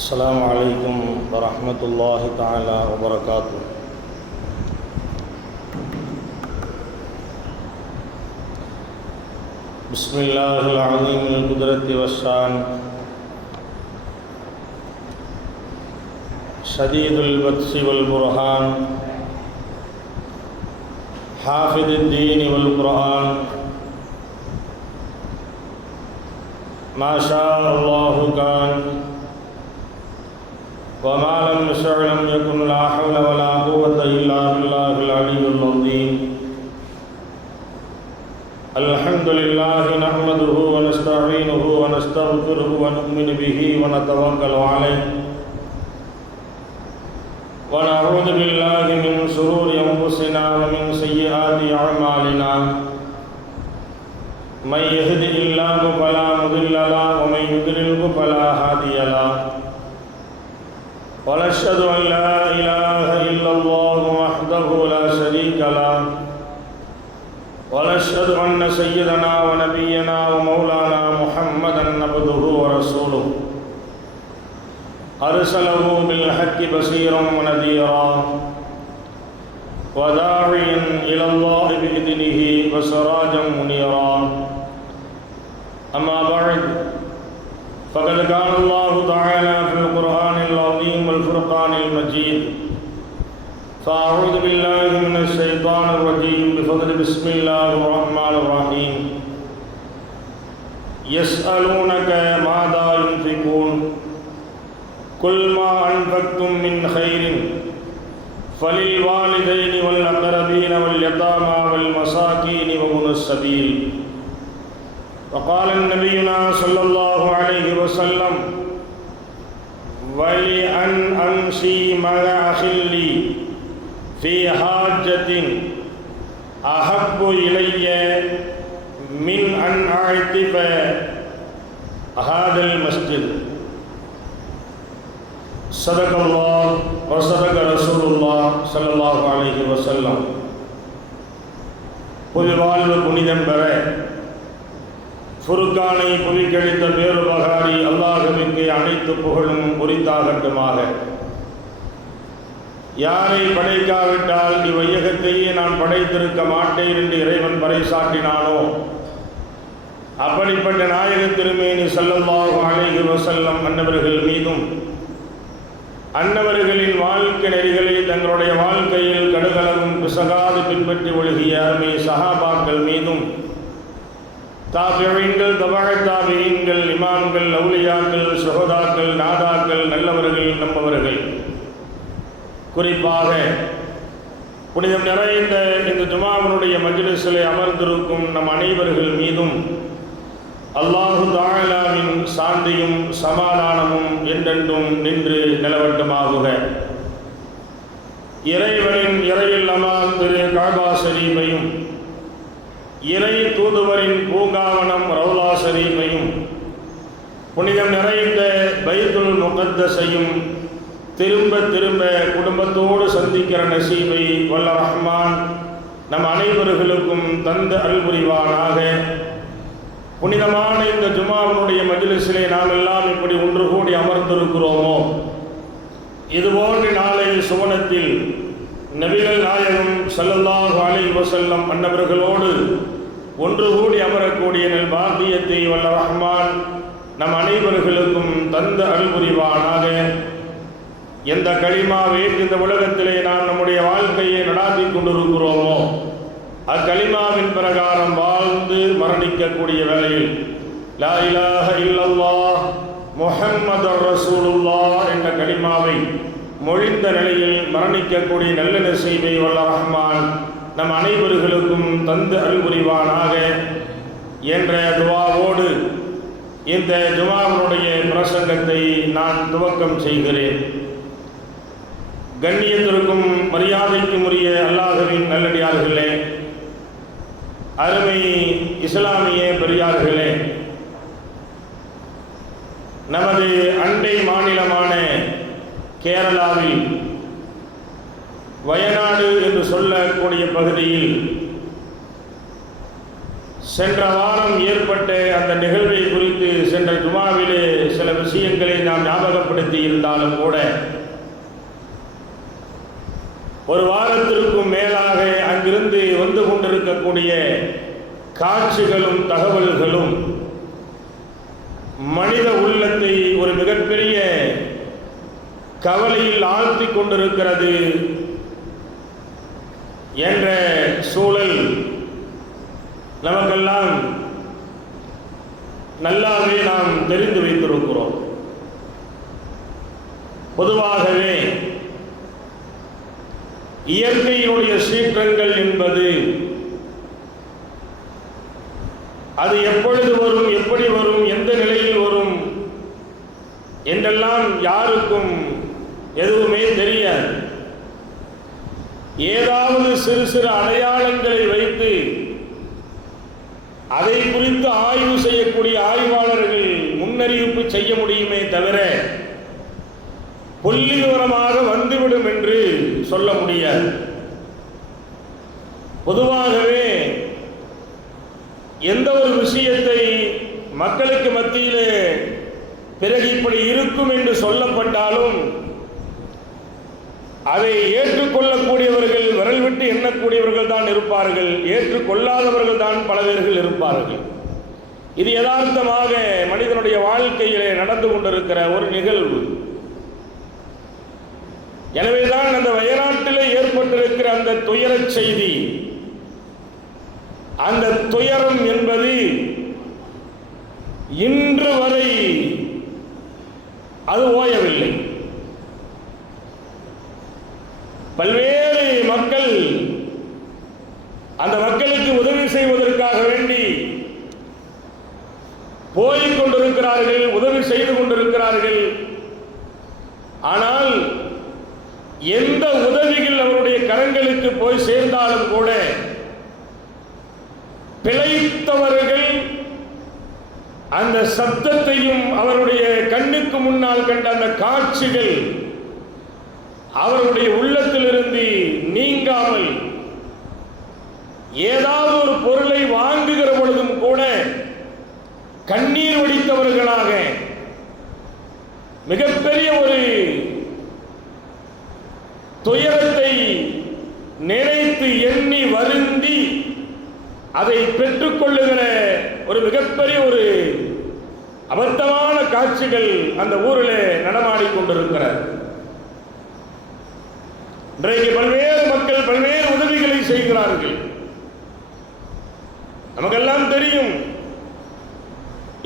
السلام عليكم ورحمة الله تعالى وبركاته. بسم الله العظيم القدرة والشان شديد البطش والبرهان حافظ الدين والقرآن ما شاء الله كان وما لم يشأ لم يكن لا حول ولا قوة إلا بالله العلي العظيم. الحمد لله نحمده ونستعينه ونستغفره ونؤمن به ونتوكل عليه ونعوذ بالله من شرور أنفسنا ومن سيئات أعمالنا. من يهده الله فلا مضل له ومن يضلل فلا هادي له. ونشهد أن لا إله إلا الله وحده لا شريك له. ونشهد أن سيدنا ونبينا ومولانا محمدا عبده ورسوله أرسله بالحق بشيرا ونذيرا وداعيا إلى الله بإذنه وسراجا منيرا. أما بعد فقد قال الله تعالى في القرآن العظيم والفرقان المجيد. فأعوذ بالله من الشيطان الرجيم بفضل بسم الله الرحمن الرحيم. يسألونك ماذا ينفقون قل ما أنفقتم من خير فللوالدين والأقربين واليتامى والمساكين وابن السبيل. وقال نبينا صلى الله عليه وسلم ولأن أمشي مع أخي لي في حاجة أحب إلي من أن أعتب هذا المسجد. صدق الله وصدق رسول الله صلى الله عليه وسلم. புவிவாழ்வு புனிதம் பெற ஃபுர்கானை புவிக்கழித்த பேருபகாரி அல்லாஹ்விற்கு அனைத்து புகழும் உரித்தாகட்டுமாக. யாரை படைக்காவிட்டால் இவ்வையகத்தையே நான் படைத்திருக்க மாட்டேன் என்று இறைவன் பறைசாற்றினானோ அப்படிப்பட்ட நாயக திருமேனி ஸல்லல்லாஹு அலைஹி வஸல்லம் அன்னவர்கள் மீதும் அன்னவர்களின் வாழ்க்கை நெறிகளை தங்களுடைய வாழ்க்கையில் கடுகளவும் பிசகாது பின்பற்றி ஒழுகிய அருமை சஹாபாக்கள் மீதும் தாபிஈன்கள் தபஅத் தாபிஈன்கள் இமாம்கள் அவுலியாக்கள் சுஹதாக்கள் நாதாக்கள் நல்லவர்கள் நம்மவர்கள் குறிப்பாக புனிதம் நிறைந்த இந்த ஜுமாவினுடைய மஜ்லிஸிலே அமர்ந்திருக்கும் நம் அனைவர்கள் மீதும் அல்லாஹு தஆலாவின் சாந்தியும் சமாதானமும் என்றென்றும் நின்று நிலவட்டுமாகுக. இறைவனின் இறையில்லமாம் திரு கஅபா ஷரீஃபையும் இறை தூதுவரின் பூங்காவனம் ரௌலா ஷரீஃபையும் புனிதம் நிறைந்த பைத்துல் முகத்தஸையும் திரும்ப திரும்ப குடும்பத்தோடு சந்திக்கிற நசீபை வல்ல ரஹ்மான் நம் அனைவர்களுக்கும் தந்த அருள்புரிவானாக. புனிதமான இந்த ஜுமாவினுடைய மஜ்லிஸிலே நாம் எல்லாம் இப்படி ஒன்று கூடி அமர்ந்திருக்கிறோமோ இதுபோன்று நாளை சுவனத்தில் நபிகள் நாயகம் ஸல்லல்லாஹு அலைஹி வஸல்லம் அன்னவர்களோடு ஒன்று கூடி அமரக்கூடிய நல் பாக்கியத்தை வல்ல ரஹ்மான் நம் அனைவர்களுக்கும் தந்த அருள்புரிவானாக. எந்த களிமாவை இந்த உலகத்திலே நாம் நம்முடைய வாழ்க்கையை நடாத்தி கொண்டிருக்கிறோமோ அக்களிமாவின் பிரகாரம் வாழ்ந்து மரணிக்கக்கூடிய வேளையில் லா இலாஹ இல்லல்லாஹ் முஹம்மதுர் ரசூலுல்லாஹ் என்ற களிமாவை மொழிந்த நிலையில் மரணிக்கக்கூடிய நல்ல நசீபை வல்ல ரஹ்மான் நம் அனைவர்களுக்கும் தந்து அருள்புரிவானாக என்ற துஆவோடு இந்த ஜுமாவினுடைய பிரசங்கத்தை நான் துவக்கம் செய்கிறேன். கண்ணியத்திற்கும் மரியாதைக்கும் உரிய அல்லாஹ்வின் நல்லடியார்களே, அருமை இஸ்லாமிய பெரியார்களே, நமது அண்டை மாநிலமான கேரளாவில் வயநாடு என்று சொல்லக்கூடிய பகுதியில் சென்ற வாரம் ஏற்பட்ட அந்த நிகழ்வை குறித்து சென்ற ஜுமாவிலே சில விஷயங்களை நாம் ஞாபகப்படுத்த ஏற்படுத்தி இருந்தாலும் கூட ஒரு வாரத்திற்கும் மேலாக அங்கிருந்து வந்து கொண்டிருக்கக்கூடிய காட்சிகளும் தகவல்களும் மனித உள்ளத்தை ஒரு மிகப்பெரிய கவலையில் ஆழ்த்தி கொண்டிருக்கிறது என்ற சூழல் நமக்கெல்லாம் நல்லாவே நாம் தெரிந்து வைத்திருக்கிறோம். பொதுவாகவே இயற்கையினுடைய சீற்றங்கள் என்பது அது எப்பொழுது வரும், எப்படி வரும், எந்த நிலையில் வரும் என்றெல்லாம் யாருக்கும் எதுவுமே தெரியாது. ஏதாவது சிறு சிறு அடையாளங்களை வைத்து அதை குறித்து ஆய்வு செய்யக்கூடிய ஆய்வாளர்கள் முன்னறிவிப்பு செய்ய முடியுமே தவிர புள்ளி விவரமாக வந்துவிடும் என்று சொல்ல முடியாது. பொதுவாகவே எந்த ஒரு விஷயத்தை மக்களுக்கு மத்தியிலே பிறகு இப்படி இருக்கும் என்று சொல்லப்பட்டாலும் அதை ஏற்றுக்கொள்ளக்கூடியவர்கள் விரல் விட்டு எண்ணக்கூடியவர்கள் தான் இருப்பார்கள், ஏற்றுக்கொள்ளாதவர்கள் தான் பல பேர்கள் இருப்பார்கள். இது யதார்த்தமாக மனிதனுடைய வாழ்க்கையிலே நடந்து கொண்டிருக்கிற ஒரு நிகழ்வு. எனவேதான் அந்த வயநாட்டிலே ஏற்பட்டிருக்கிற அந்த துயர செய்தி, அந்த துயரம் என்பது இன்று வரை அது ஓயவில்லை. பல்வேறு மக்கள் அந்த மக்களுக்கு உதவி செய்வதற்காக வேண்டி போய்க் கொண்டிருக்கிறார்கள், உதவி செய்து கொண்டிருக்கிறார்கள். ஆனால் எந்த உதவிகள் அவருடைய கரங்களுக்கு போய் சேர்ந்தாலும் கூட பிழைத்தவர்கள் அந்த சப்தத்தையும் அவருடைய கண்ணுக்கு முன்னால் கண்ட அந்த காட்சிகள் அவருடைய உள்ளத்திலிருந்து நீங்காமல் ஏதாவது ஒரு பொருளை வாங்குகிற பொழுதும் கூட கண்ணீர் வடித்தவர்களாக மிகப்பெரிய ஒரு துயரத்தை நினைத்து எண்ணி வருந்தி அதை பெற்றுக்கொள்ளுகிற ஒரு மிகப்பெரிய ஒரு அபத்தமான காட்சிகள் அந்த ஊரிலே நடமாடிக் கொண்டிருக்கிறார். இன்றைக்கு பல்வேறு மக்கள் பல்வேறு உதவிகளை செய்கிறார்கள். நமக்கெல்லாம் தெரியும்.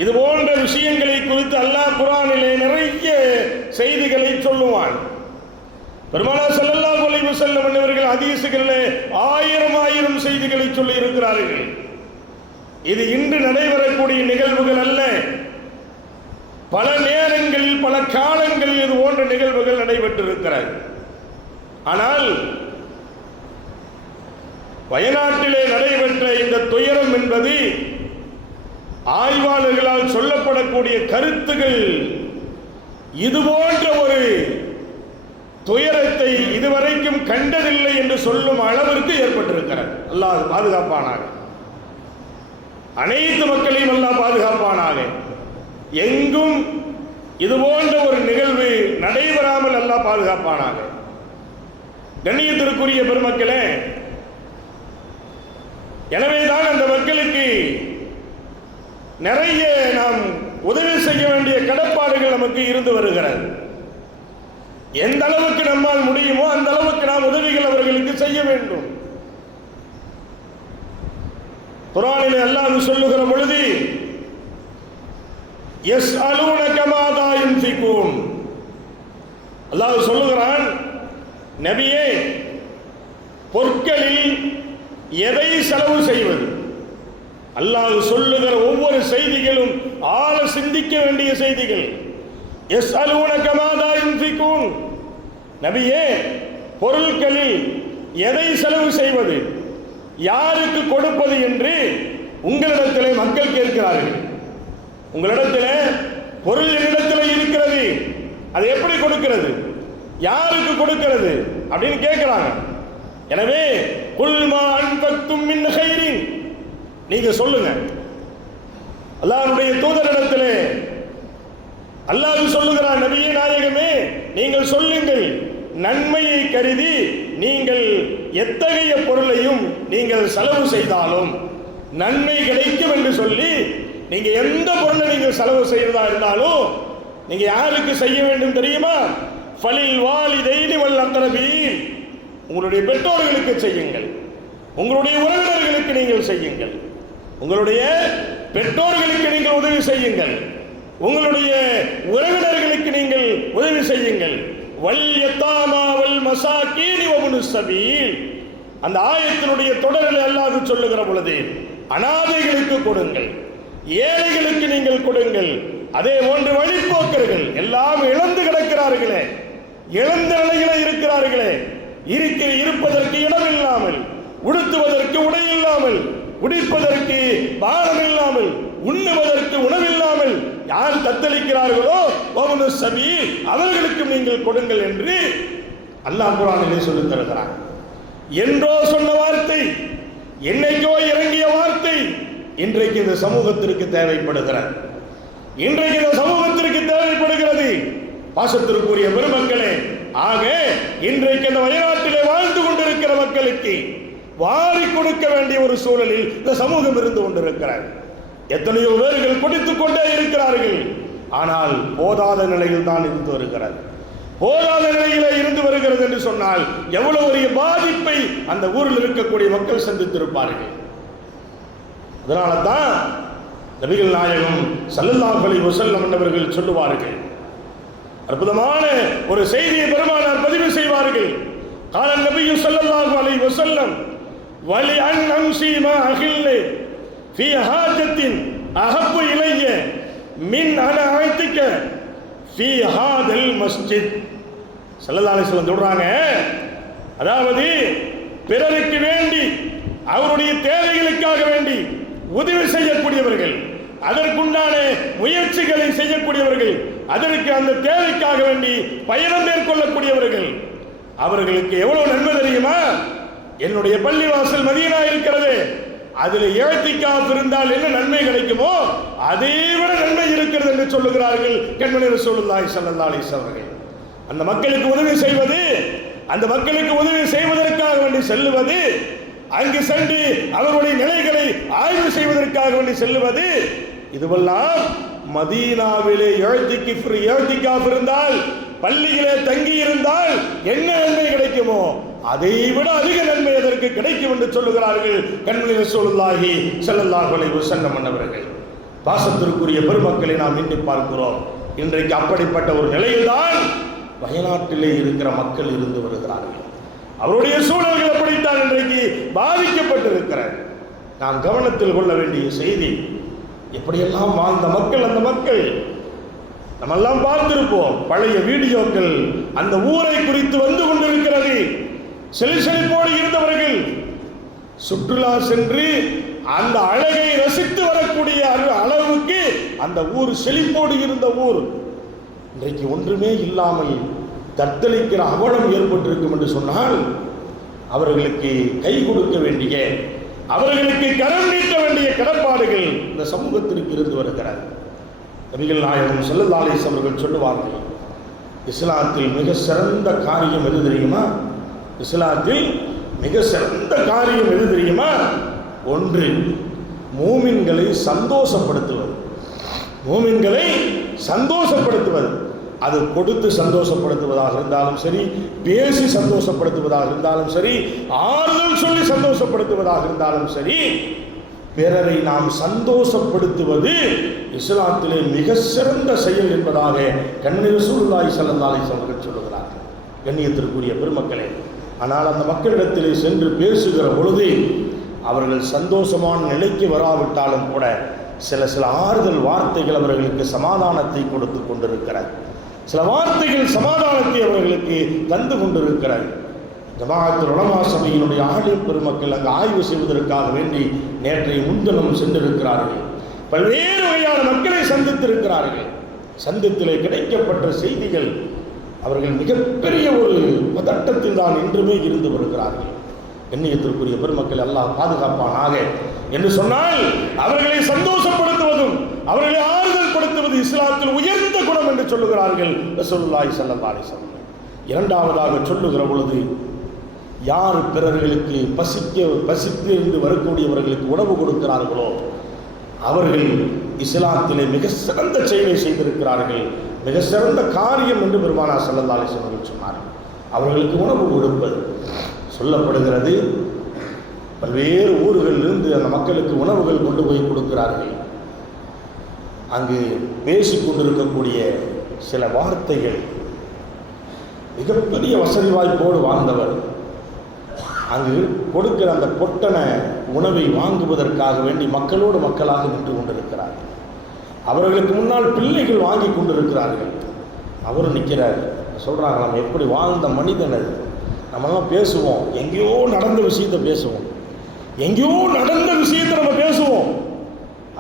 இது போன்ற விஷயங்களை குறித்து அல்லாஹ் குர்ஆனிலே நிறைய செய்திகளை சொல்லுவான். பெருமானார் ஸல்லல்லாஹு அலைஹி வஸல்லம் அவர்கள் ஹதீஸ்களிலே ஆயிரம் செய்திகளை சொல்லி இருக்கிறார்கள். இது இன்று நடைபெறக்கூடிய நிகழ்வுகள் அல்ல. பல நேரங்களில் பல காலங்களில் இது போன்ற நிகழ்வுகள் நடைபெற்றிருக்கிறது. ஆனால் வயநாட்டிலே நடைபெற்ற இந்த துயரம் என்பது ஆய்வாளர்களால் சொல்லப்படக்கூடிய கருத்துகள் இது போன்ற ஒரு துயரத்தை இதுவரைக்கும் கண்டதில்லை என்று சொல்லும் அளவிற்கு ஏற்பட்டிருக்கிறது. அல்லாஹ் பாதுகாப்பானாக, அனைத்து மக்களையும் அல்லாஹ் பாதுகாப்பானாக. எங்கும் இது போன்ற ஒரு நிகழ்வு நடைபெறாமல் அல்லாஹ் பாதுகாப்பானாக. கண்ணியத்திற்குரிய பெருமக்களே, எனவேதான் அந்த மக்களுக்கு நிறைய நாம் உதவி செய்ய வேண்டிய கடப்பாடுகள் நமக்கு இருந்து வருகிறது. எந்த அளவுக்கு நம்மால் முடியுமோ அந்த அளவுக்கு நாம் உதவிகள் அவர்களுக்கு செய்ய வேண்டும். குர்ஆனிலே அல்லாஹ் சொல்லுகிற பொழுது யஸ்அலூனக மாதா யுன்ஃபிகூன், அல்லாஹ் சொல்லுகிறான், நபியே, பொற்களில் எதை செலவு செய்வது? அல்லாஹ் சொல்லுகிற ஒவ்வொரு செய்திகளும் ஆழ சிந்திக்க வேண்டிய செய்திகள். யஸ்அலூனக மாதா யுன்ஃபிகூன், நபியே, பொருட்களில் எதை செலவு செய்வது, யாருக்கு கொடுப்பது என்று உங்களிடத்திலே மக்கள் கேட்கிறார்கள். உங்களிடத்திலே பொருள் என்னிடத்தில் இருக்கிறது, அது எப்படி கொடுக்கிறது, யாருக்கு கொடுக்கிறது அப்படின்னு கேட்கிறாங்க. எனவே குல் மா அன்ஃபக்தும் மின் கைரின், நீங்க சொல்லுங்க, அல்லாஹ்வுடைய தூதரிடத்திலே அல்லாஹ் சொல்லுகிறார், நபியே நாயகமே நீங்கள் சொல்லுங்கள், நன்மையை கருதி நீங்கள் எத்தகைய பொருளையும் நீங்கள் செலவு செய்தாலும் நன்மை கிடைக்கும் என்று சொல்லி நீங்க எந்த பொருளை நீங்கள் செலவு செய்யறதா இருந்தாலும் நீங்க யாருக்கு செய்ய வேண்டும் தெரியுமா? ஃபலில் வாலிதைனி வல் அக்ரபீன், உங்களுடைய பெற்றோர்களுக்கு செய்யுங்கள், உங்களுடைய உறவினர்களுக்கு நீங்கள் செய்யுங்கள், உங்களுடைய பெற்றோர்களுக்கு நீங்கள் உதவி செய்யுங்கள், உங்களுடைய உறவினர்களுக்கு நீங்கள் உதவி செய்யுங்கள். வல் யதாமா வல் மசாகீன் வபுனுஸ் சபீல், அந்த ஆயத்தினுடைய தொடரில் அல்லாஹ் சொல்லுகிற பொழுது அனாதைகளுக்கு கொடுங்கள், ஏழைகளுக்கு நீங்கள் கொடுங்கள். அதே போன்று வழிபோக்கர்கள் எல்லாம் இழந்து கிடக்கிறார்களே, இழந்த நிலையில இருக்கிறார்களே, இருப்பதற்கு இடம் இல்லாமல், உடுத்துவதற்கு உடை இல்லாமல், குடிப்பதற்கு பானம் இல்லாமல், உண்ணுவதற்கு உணவில்லாமல் யார் தத்தளிக்கிறார்களோ அவர்களுக்கும் நீங்கள் கொடுங்கள் என்று அல்லாஹ் குர்ஆனிலே சொல்லித் தருகிறார். என்றோ சொன்ன வார்த்தை, என்னைக்கோ இறங்கிய வார்த்தை இன்றைக்கு இந்த சமூகத்திற்கு தேவைப்படுகிறது. இன்றைக்கு இந்த சமூகத்திற்கு தேவைப்படுகிறது. பாசத்திற்குரிய பெருமக்களே, ஆக இன்றைக்கு இந்த வயநாட்டிலே வாழ்ந்து கொண்டிருக்கிற மக்களுக்கு வாரி கொடுக்க வேண்டிய ஒரு சூழலில் இந்த சமூகம் இருந்து கொண்டிருக்கிறார். எத்தனையோ பேர்கள் குடித்துக் கொண்டே இருக்கிறார்கள். ஆனால் போதாத நிலையில் தான் இருந்து வருகிறது. போதாத நிலையில இருந்து வருகிறது என்று சொன்னால் எவ்வளவு பெரிய பாதிப்பை அந்த ஊரில் இருக்கக்கூடிய மக்கள் சந்தித்திருப்பார்கள். அதனால தான் நபிகள் நாயகம் ஸல்லல்லாஹு அலைஹி வஸல்லம் அவர்கள் சொல்லுவார்கள், அற்புதமான ஒரு செய்தியை பெருமானார் பதிவு செய்வார்கள். قال النبي صلى الله عليه وسلم ولأن أمشي مع أخي في حاجة أحب إلي من أن أعتك في هذا المسجد. ஸல்லல்லாஹு அலைஹி வஸல்லம் சொல்றாங்க, அதாவது பிறருக்கு வேண்டி அவருடைய தேவைகளுக்காக வேண்டி உதவி செய்யக்கூடியவர்கள், அதற்குண்டான முயற்சிகளை செய்யக்கூடியவர்கள், அதற்கு அந்த தேவைக்காக வேண்டி பயணம் மேற்கொள்ளக்கூடியவர்கள், அவர்களுக்கு எவ்வளவு நன்மை தெரியுமா? என்னுடைய பள்ளிவாசல் மதீனா இருக்கிறது, அதில் இஅ்திகாஃப் இருந்தால் என்ன நன்மை கிடைக்குமோ அதை விட நன்மை இருக்கிறது என்று சொல்லுகிறார்கள் கண்மணி ரசூலுல்லாஹி ஸல்லல்லாஹு அலைஹி வஸல்லம். அந்த மக்களுக்கு உதவி செய்வது, அந்த மக்களுக்கு உதவி செய்வதற்காக வேண்டி செல்லுவது, அங்கு சென்று அவருடைய நிலைகளை ஆய்வு செய்வதற்காக வேண்டி செல்லுவது, இதுவெல்லாம் மதீனாவிலே இஅ்திகாஃப் இருந்தால், பள்ளியிலே தங்கி இருந்தால் என்ன நன்மை கிடைக்குமோ அதை விட அதிக நன்மை அதற்கு கிடைக்கும் என்று சொல்லுகிறார்கள் கண்மணி ரசூலுல்லாஹி ஸல்லல்லாஹு அலைஹி வஸல்லம் அவர்கள். பாசத்திற்குரிய பெருமக்களை நாம் எண்ணி பார்க்கிறோம். இன்றைக்கு அப்படிப்பட்ட ஒரு நிலையில்தான் வயநாட்டிலே இருக்கிற மக்கள் இருந்து வருகிறார்கள். அவருடைய சூழல்கள் அப்படித்தான் இன்றைக்கு பாதிக்கப்பட்டிருக்கிறார். நாம் கவனத்தில் கொள்ள வேண்டிய செய்தி, எப்படியெல்லாம் வாழ்ந்த மக்கள், அந்த மக்கள் நம்மெல்லாம் பார்த்திருப்போம். பழைய வீடியோக்கள் அந்த ஊரை குறித்து வந்து கொண்டிருக்கிறது. செழிப்போடு இருந்தவர்கள் சுற்றுலா சென்று அந்த அழகை ரசித்து வரக்கூடிய அளவுக்கு அந்த ஊர் செழிப்போடு இருந்த ஊர் இன்றைக்கு ஒன்றுமே இல்லாமல் தத்தளிக்கிற அவலம் ஏற்பட்டிருக்கும் என்று சொன்னால் அவர்களுக்கு கை கொடுக்க வேண்டிய, அவர்களுக்கு கரம் நீட்ட வேண்டிய கடப்பாடுகள் இந்த சமூகத்திற்கு இருந்து வருகிறார். நபிகள் நாயகம் ஸல்லல்லாஹு அலைஹி வஸல்லம் அவர்கள் சொல்லுவார்கள், இஸ்லாத்தில் மிக சிறந்த காரியம் எது தெரியுமா? இஸ்லாத்தில் மிக சிறந்த காரியம் எது தெரியுமா? ஒன்று, மூமின்களை சந்தோஷப்படுத்துவது. மூமின்களை சந்தோஷப்படுத்துவது, அது கொடுத்து சந்தோஷப்படுத்துவதாக இருந்தாலும் சரி, பேசி சந்தோஷப்படுத்துவதாக இருந்தாலும் சரி, ஆறுதல் சொல்லி சந்தோஷப்படுத்துவதாக இருந்தாலும் சரி, பிறரை நாம் சந்தோஷப்படுத்துவது இஸ்லாத்திலே மிக சிறந்த செயல் என்பதாக கண்மணி ரசூலுல்லாஹி ஸல்லல்லாஹு அலைஹி வஸல்லம் சொல்லுகிறார்கள். கண்ணியத்திற்குரிய பெருமக்களே, ஆனால் அந்த மக்களிடத்திலே சென்று பேசுகிற பொழுது அவர்கள் சந்தோஷமான நிலைக்கு வராவிட்டாலும் கூட சில ஆறுதல் வார்த்தைகள் அவர்களுக்கு சமாதானத்தை கொடுத்து கொண்டிருக்கிறார். சில வார்த்தைகள் சமாதானத்தை அவர்களுக்கு தந்து கொண்டிருக்கிறார். ஜமாஅத்துல் உலமா சபையினுடைய ஆலிம் பெருமக்கள் அங்கு ஆய்வு செய்வதற்காக வேண்டி நேற்றைய முன்தினம் சென்றிருக்கிறார்கள். பல்வேறு வகையான மக்களை சந்தித்திருக்கிறார்கள். சந்தித்திலே கிடைக்கப்பட்ட செய்திகள் அவர்கள் மிகப்பெரிய ஒரு பதட்டத்தில் தான் இன்றுமே இருந்து வருகிறார்கள். கண்ணியத்திற்குரிய பெருமக்கள் அல்லாஹ் பாதுகாப்பானாக என்று சொன்னால் அவர்களை சந்தோஷப்படுத்துவதும் அவர்களை ஆறுதல் படுத்துவது இஸ்லாத்தில் உயர்ந்த குணம் என்று என்று சொல்லுகிறார்கள் ரசூலுல்லாஹி ஸல்லல்லாஹு அலைஹி வஸல்லம். இரண்டாவதாக சொல்லுகிற பொழுது, யார் பிறர்களுக்கு பசிப்பிலிருந்து வரக்கூடியவர்களுக்கு உணவு கொடுக்கிறார்களோ அவர்கள் இஸ்லாத்திலே மிக சிறந்த செயலை செய்திருக்கிறார்கள், மிக சிறந்த காரியம் என்று பெருமானார் ஸல்லல்லாஹு அலைஹி வஸல்லம் சொன்னார்கள். அவர்களுக்கு உணவு கொடுப்பது சொல்லப்படுகிறது. பல்வேறு ஊர்களிலிருந்து அந்த மக்களுக்கு உணவுகள் கொண்டு போய் கொடுக்கிறார்கள். அங்கு பேசிக் கொண்டிருக்கக்கூடிய சில வார்த்தைகள், மிகப்பெரிய வசதி வாய்ப்போடு வாழ்ந்தவர் அங்கு கொடுக்கிற அந்த பொட்டன உணவை வாங்குவதற்காக வேண்டி மக்களோடு மக்களாக நின்று கொண்டிருக்கிறார். அவர்களுக்கு முன்னால் பிள்ளைகள் வாங்கி கொண்டிருக்கிறார்கள். அவரும் நிற்கிறார். சொல்கிறாங்க, நம்ம எப்படி வாழ்ந்த மனிதன் அது. நம்மலாம் பேசுவோம், எங்கேயோ நடந்த விஷயத்தை பேசுவோம், எங்கேயோ நடந்த விஷயத்தை நம்ம பேசுவோம்.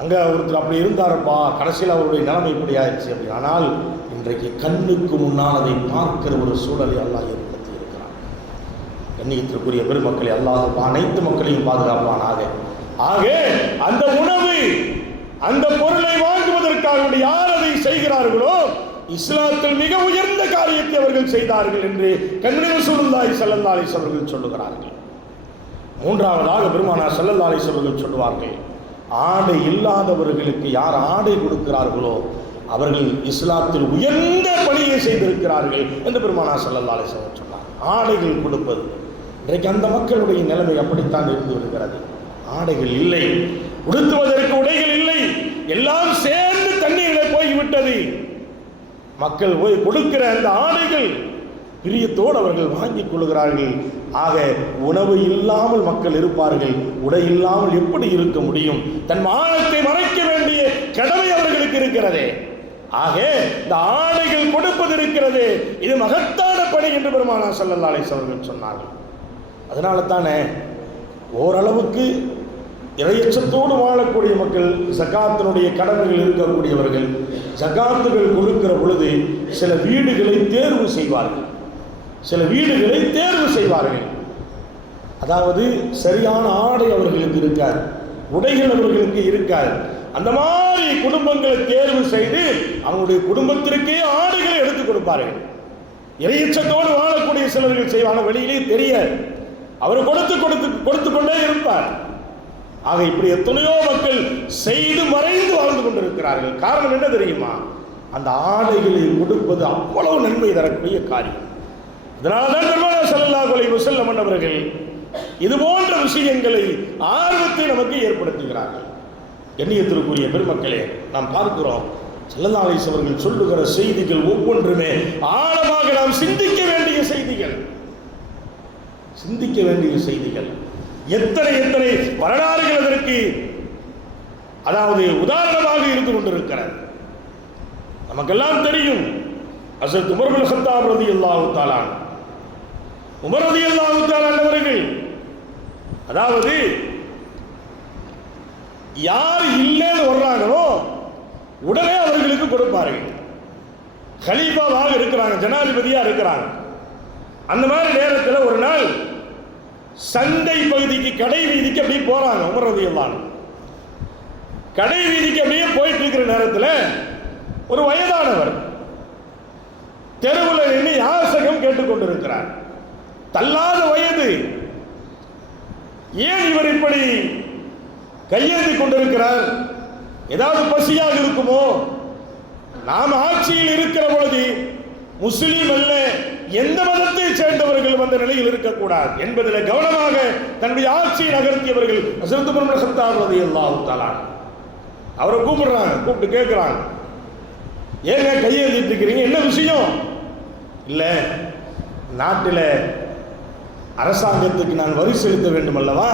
அங்கே ஒருத்தர் அப்படி இருந்தாரப்பா, கடைசியில் அவருடைய நிலைமை இப்படி ஆயிடுச்சு அப்படி. ஆனால் இன்றைக்கு கண்ணுக்கு முன்னால் அதை பார்க்கிற ஒரு சூழலை அல்லாஹ் ஏற்படுத்தி இருக்கிறான். கண்ணியத்திற்குரிய பெருமக்களை அல்லாஹ் அனைத்து மக்களையும் பாதுகாப்பானாக. ஆக அந்த உணவு, அந்த பொருளை வாங்குவதற்காக யார் அதை செய்கிறார்களோ இஸ்லாத்தில் மிக உயர்ந்த காரியத்தை அவர்கள் செய்தார்கள் என்று கண்மணி ரசூலுல்லாஹி ஸல்லல்லாஹு அலைஹி வஸல்லம் அவர்கள் சொல்லுகிறார்கள். மூன்றாவதாக பெருமானார் ஸல்லல்லாஹு அலைஹி வஸல்லம் அவர்கள் சொல்லுவார்கள், ஆடை இல்லாதவர்களுக்கு யார் ஆடை கொடுக்கிறார்களோ அவர்கள் இஸ்லாத்தில் உயர்ந்த பணியை செய்திருக்கிறார்கள் என்று பெருமானார் ஸல்லல்லாஹு அலைஹி வஸல்லம் சொன்னார். ஆடைகள் கொடுப்பது, இன்றைக்கு அந்த மக்களுடைய நிலைமை அப்படித்தான் இருந்து வருகிறது. ஆடைகள் இல்லை, உடுத்துவதற்கு உடைகள் இல்லை, எல்லாம் சேர்ந்து தண்ணீரிலே போய்விட்டது. மக்கள் போய் கொடுக்கிற அந்த ஆடைகள் பிரியத்தோடு அவர்கள் வாங்கிக் கொள்கிறார்கள். ஆக உணவு இல்லாமல் மக்கள் இருப்பார்கள், உடை இல்லாமல் எப்படி இருக்க முடியும்? தன் மானத்தை மறைக்க வேண்டிய கடமை அவர்களுக்கு இருக்கிறதே. ஆக இந்த ஆடைகள் கொடுப்பது இருக்கிறது, இது மகத்தான பணி என்று பெருமானார் ஸல்லல்லாஹு அலைஹி வஸல்லம் அவர்கள் சொன்னார்கள். அதனால தானே ஓரளவுக்கு இறையச்சத்தோடு வாழக்கூடிய மக்கள், ஜகாத்தினுடைய கடமைகள் இருக்கக்கூடியவர்கள், ஜகாத்துகள் கொடுக்கிற பொழுது சில வீடுகளை தேர்வு செய்வார்கள், சில வீடுகளை தேர்வு செய்வார்கள். அதாவது சரியான ஆடை அவர்களுக்கு இருக்காது, உடைகள் அவர்களுக்கு இருக்காது. அந்த மாதிரி குடும்பங்களை தேர்வு செய்து அவங்களுடைய குடும்பத்திற்கே ஆடைகளை எடுத்துக் கொடுப்பார்கள். இறையச்சத்தோடு வாழக்கூடிய சிலர்கள் செய்வாங்க, வெளியிலே தெரியாது, அவர் கொடுத்து கொண்டே இருப்பார். ஆக இப்படி எத்தனையோ மக்கள் செய்து மறைந்து வாழ்ந்து கொண்டிருக்கிறார்கள். காரணம் என்ன தெரியுமா? அந்த ஆடைகளை கொடுப்பது அவ்வளவு நன்மை தரக்கூடிய காரியம். அதனால்தான் பெருமானார் ஸல்லல்லாஹு அலைஹி வஸல்லம் அவர்கள் இது போன்ற விஷயங்களை, ஆர்வத்தை நமக்கு ஏற்படுத்துகிறார்கள். கண்ணியத்திற்குரிய பெருமக்களே, நாம் பார்க்கிறோம் ஸல்லல்லாஹு அலைஹி வஸல்லம் அவர்கள் சொல்லுகிற செய்திகள் ஒவ்வொன்றுமே ஆழமாக நாம் சிந்திக்க வேண்டிய செய்திகள், சிந்திக்க வேண்டிய செய்திகள். எத்தனை எத்தனை வரலாறுகள் அதற்கு அதாவது உதாரணமாக இருந்து கொண்டிருக்கிறது. நமக்கெல்லாம் தெரியும், ஹஸரத் உமர் இப்னு கத்தாப் ரலியல்லாஹு தஆலா உமர் ரலியல்லாஹு தஆலா அவர்கள், அதாவது யார் இல்லைன்னு வர்றாங்களோ உடனே அவர்களுக்கு கொடுப்பார்கள். கலீஃபாவாக இருக்கிறாங்க, ஜனாதிபதியா இருக்கிறாங்க. அந்த மாதிரி நேரத்தில் ஒரு நாள் சந்தை பகுதிக்கு, கடை வீதிக்கு அப்படியே போறாங்க. உமர் ரலியல்லாஹு அன்ஹு கடை வீதிக்கு அப்படியே போயிட்டு இருக்கிற நேரத்தில் ஒரு வயதானவர் தெருவில் நின்று யாசகம் கேட்டுக்கொண்டிருக்கிறார். தள்ளாத வயது, ஏன் இவர் இப்படி கையேந்தி கொண்டிருக்கிறார்? ஏதாவது பசியாக இருக்குமோ? நாம் ஆட்சியில் இருக்கிற பொழுது முஸ்லீம் அல்ல, எந்த மதத்தை சேர்ந்தவர்கள் அந்த நிலையில் இருக்கக்கூடாது என்பதில் கவனமாக தன்னுடைய ஆட்சியை நகர்த்தியவர்கள் ஹஸரத் உமர் இப்னு கத்தாப் ரலியல்லாஹு தஆலா. அவரை கூப்பிடுறாங்க, கூப்பிட்டு கேட்கிறாங்க, ஏங்க கையேந்திட்டு இருக்கிறீங்க, என்ன விஷயம்? இல்லை, நாட்டில் அரசாங்கத்துக்கு நான் வரி செலுத்த வேண்டும் அல்லவா,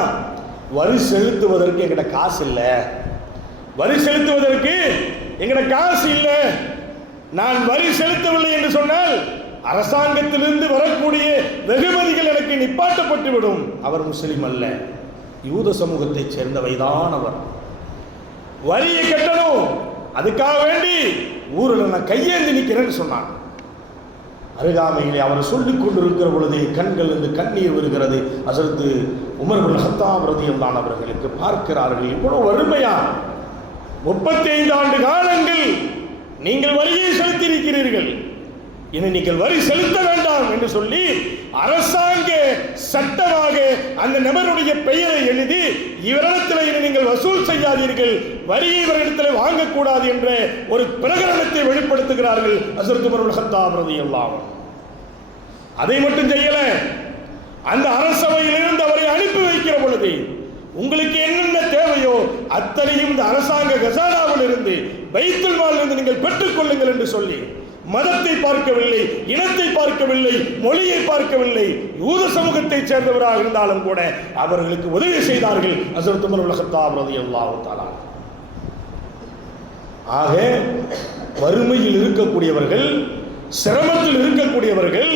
வரி செலுத்துவதற்கு எங்கிட்ட காசு இல்லை, வரி செலுத்துவதற்கு எங்கிட்ட காசு இல்லை, நான் வரி செலுத்தவில்லை என்று சொன்னால் அரசாங்கத்திலிருந்து வரக்கூடிய வெகுமதிகள் எனக்கு நிப்பாட்டப்பட்டு விடும். அவர் முஸ்லிம் அல்ல, யூத சமூகத்தை சேர்ந்த வயதானவர். வரியை கட்டணும், அதுக்காக வேண்டி ஊரில் நான் கையேந்தி நிற்கிறேன்னு சொன்னான். அருகாமையிலே அவர் சொல்லிக் கொண்டிருக்கிற பொழுது கண்கள் இருந்து கண்ணீர் வருகிறது. ஹஸரத் உமர் இப்னு கத்தாப் ரலியல்லாஹு அன்ஹு அவர்களுக்கு பார்க்கிறார்கள், இவ்வளவு வறுமையா, 35 ஆண்டு காலங்கள் நீங்கள் வரியை செலுத்தி இருக்கிறீர்கள், இனி நீங்கள் வரி செலுத்த வேண்டாம் என்று சொல்லி அரசாங்க சட்டமாக அந்த நபருடைய பெயரை எழுதி இவரிடத்தில் இனி நீங்கள் வசூல் செய்யாதீர்கள், வரியை இவரிடத்தில் வாங்கக்கூடாது என்ற ஒரு பிரகடனத்தை வெளிப்படுத்துகிறார்கள் ஹஸ்ரத் உமர் இப்னு கத்தாப் ரலியல்லாஹு அன்ஹு. அதை மட்டும் செய்யல, அந்த அரசவையிலிருந்து அவரை அனுப்பி வைக்கிற பொழுது உங்களுக்கு என்னென்ன தேவையோ அத்தனையும் இந்த அரசாங்க கசானாவில் இருந்து பைத்துல் மாலில் இருந்து நீங்கள் பெற்றுக் கொள்ளுங்கள் என்று சொல்லி மதத்தை பார்க்கவில்லை, இனத்தை பார்க்கவில்லை, மொழியை பார்க்கவில்லை, யூத சமூகத்தை சேர்ந்தவராக இருந்தாலும் கூட அவர்களுக்கு உதவி செய்தார்கள் ஹஸ்ரத் உமர் இப்னு கத்தாப் ரலியல்லாஹு தஆலா. ஆக வறுமையில் இருக்கக்கூடியவர்கள், சிரமத்தில் இருக்கக்கூடியவர்கள்,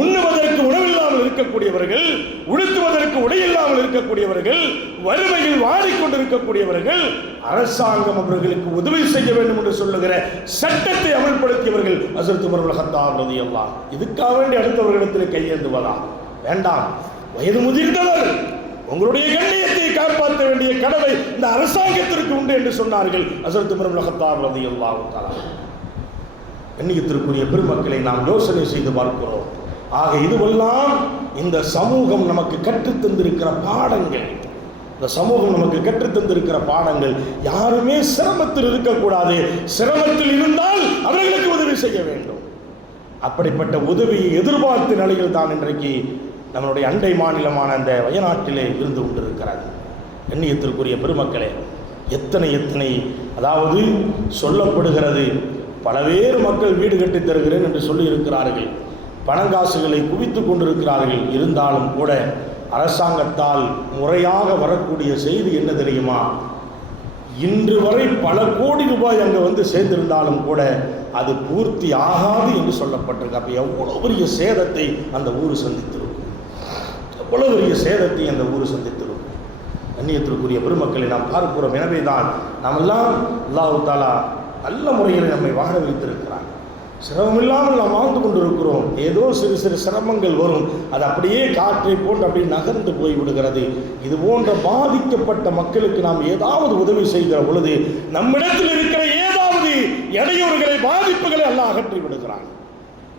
உண்ணுவதற்கு உணவில்லாமல் இருக்கக்கூடியவர்கள், உடுத்துவதற்கு உடையில்லாமல் இருக்கக்கூடியவர்கள், வறுமையில் வாடிக்கொண்டிருக்கக்கூடியவர்கள், அரசாங்கம் அவர்களுக்கு உதவி செய்ய வேண்டும் என்று சொல்லுகிற சட்டத்தை அமல்படுத்தியவர்கள் ஹஸ்ரத் உமர் இப்னு கத்தாப் ரலியல்லாஹு அன்ஹு. இதுக்காக வேண்டி அடுத்தவர்களிடத்தில் கையேந்துவதா? வேண்டாம். வயது முதிர்ந்தவர், உங்களுடைய கண்ணியத்தை காப்பாற்ற வேண்டிய கடமை இந்த அரசாங்கத்திற்கு உண்டு என்று சொன்னார்கள் ஹஸ்ரத் உமர் இப்னு கத்தாப் ரலியல்லாஹு தஆலா. கண்ணியத்திற்குரிய பெருமக்களை நாம் யோசனை செய்து பார்க்கிறோம். ஆக இதுவெல்லாம் இந்த சமூகம் நமக்கு கற்றுத்தந்திருக்கிற பாடங்கள். இந்த சமூகம் நமக்கு கற்றுத்தந்திருக்கிற பாடங்கள். யாருமே சிரமத்தில் இருக்கக்கூடாது, சிரமத்தில் இருந்தால் அவர்களுக்கு உதவி செய்ய வேண்டும். அப்படிப்பட்ட உதவியை எதிர்பார்த்த நிலையில் தான் இன்றைக்கு நம்மளுடைய அண்டை மாநிலமான அந்த வயநாட்டிலே இருந்து கொண்டிருக்கிறது. கண்ணியத்திற்குரிய பெருமக்களே, எத்தனை எத்தனை அதாவது சொல்லப்படுகிறது, பலவேறு மக்கள் வீடு கட்டி தருகிறேன் என்று சொல்லி இருக்கிறார்கள், பணங்காசுகளை குவித்து கொண்டிருக்கிறார்கள். இருந்தாலும் கூட அரசாங்கத்தால் முறையாக வரக்கூடிய செய்தி என்ன தெரியுமா? இன்று வரை பல கோடி ரூபாய் அங்கே வந்து சேர்ந்திருந்தாலும் கூட அது பூர்த்தி ஆகாது என்று சொல்லப்பட்டிருக்கு. அப்போ எவ்வளோ பெரிய சேதத்தை அந்த ஊர் சந்தித்திருக்கும், எவ்வளோ பெரிய சேதத்தை அந்த ஊர் சந்தித்திருக்கும். கண்ணியத்திற்குரிய பெருமக்களை நாம் பார்க்கிறோம். எனவே தான் நாம் எல்லாம் அல்லாஹ் தஆலா நல்ல முறையில் நம்மை வாழ வைத்திருக்கிறார். சிரமம் இல்லாமல் நாம் வாழ்ந்து கொண்டிருக்கிறோம். ஏதோ சிறு சிறு சிரமங்கள் வரும், அது அப்படியே காற்றை போன்று அப்படியே நகர்ந்து போய் விடுகிறது. இது போன்ற பாதிக்கப்பட்ட மக்களுக்கு நாம் ஏதாவது உதவி செய்கிற பொழுது நம்மிடத்தில் இருக்கிற ஏதாவது இடையூறுகளை, பாதிப்புகளை அல்லாஹ் அகற்றி விடுகிறான்.